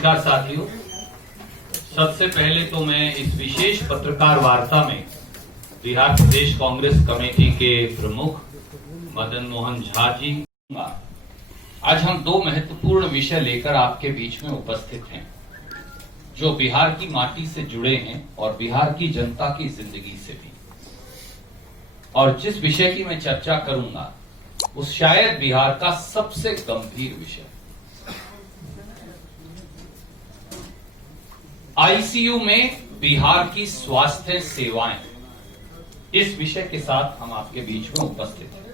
नमस्कार साथियों, सबसे पहले तो मैं इस विशेष पत्रकार वार्ता में बिहार प्रदेश कांग्रेस कमेटी के प्रमुख मदन मोहन झा जी, आज हम दो महत्वपूर्ण विषय लेकर आपके बीच में उपस्थित हैं जो बिहार की माटी से जुड़े हैं और बिहार की जनता की जिंदगी से भी। और जिस विषय की मैं चर्चा करूंगा वो शायद बिहार का सबसे गंभीर विषय, आईसीयू में बिहार की स्वास्थ्य सेवाएं। इस विषय के साथ हम आपके बीच में उपस्थित हैं।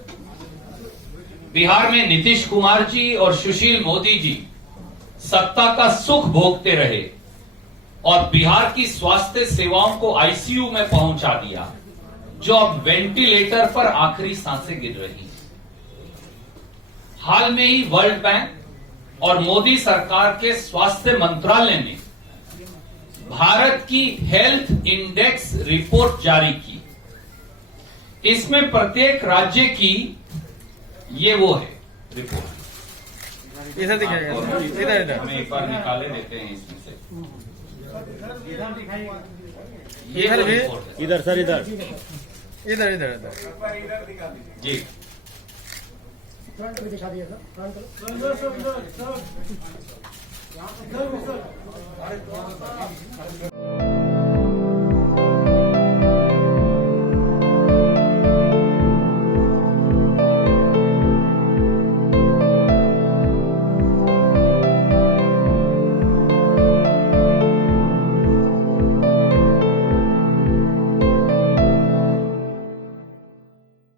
बिहार में नीतीश कुमार जी और सुशील मोदी जी सत्ता का सुख भोगते रहे और बिहार की स्वास्थ्य सेवाओं को आईसीयू में पहुंचा दिया, जो अब वेंटिलेटर पर आखिरी सांसें गिर रही हैं। हाल में ही वर्ल्ड बैंक और मोदी सरकार के स्वास्थ्य मंत्रालय ने भारत की हेल्थ इंडेक्स रिपोर्ट जारी की। इसमें प्रत्येक राज्य की ये वो है रिपोर्ट। इधर दिखाइए, इधर हमें एक बार निकाले देते हैं इसमें से। इधर भी, इधर सर, इधर इधर इधर जी। दिखा दिया